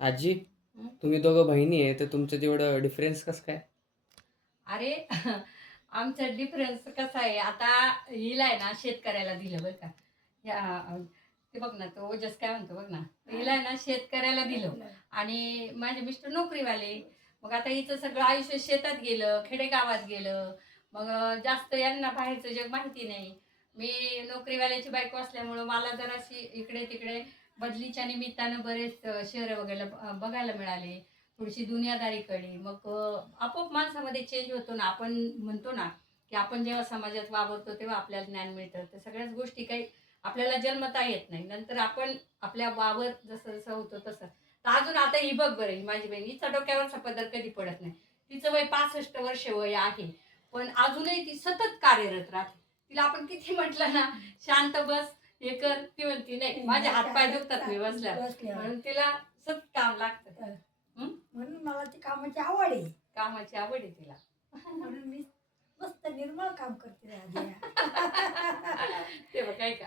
आजी, हं. तुम्ही दोघं बहिणी आहे, तर तुमचं तेवढं डिफरन्स कसं काय? अरे आमचा डिफरन्स कसा आहे, आता हिला आहे ना शेतकऱ्याला दिलं बरं का. ह्या ते बघ ना, तो ओजस काय म्हणतो बघ ना, हिला आहे ना शेतकऱ्याला दिलं आणि माझे मिस्टर नोकरीवाले. मग आता हिचं सगळं आयुष्य शेतात गेलं, खेडेगावात गेलं. मग जास्त यांना बाहेरचं जग माहिती नाही. मी नोकरीवाल्याची बायको असल्यामुळं मला जराशी इकडे-तिकडे बदलीच्या निमित्तानं बरेच शहरं वगैरे बघायला मिळाले. थोडीशी दुनियादारी कळली. मग आपोआप माणसामध्ये चेंज होतो ना. आपण म्हणतो ना, की आपण जेव्हा समाजात वावरतो तेव्हा आपल्याला ज्ञान मिळतं. तर सगळ्याच गोष्टी काही आपल्याला जन्मता येत नाही. नंतर आपण आपल्या वावर जसं-जसं होतो तसं. तर अजून आता ही बघ बरं, ही माझी बहीण, हिचा डोक्यावरचा पदर कधी पडत नाही. तिचं वय 65 वर्ष वय आहे. पण अजूनही ती सतत कार्यरत राहते. तिला आपण किती म्हटलं ना, शांत बस, हे कर, ती म्हणती नाही, माझे हात दुखतात मी बसल्यावर. म्हणून तिला सतत काम लागतं. म्हणून मला ती कामाची आवड आहे. कामाची आवड आहे तिला. म्हणून मी मस्त निर्मळ काम करते राजा. ते बघ काय का.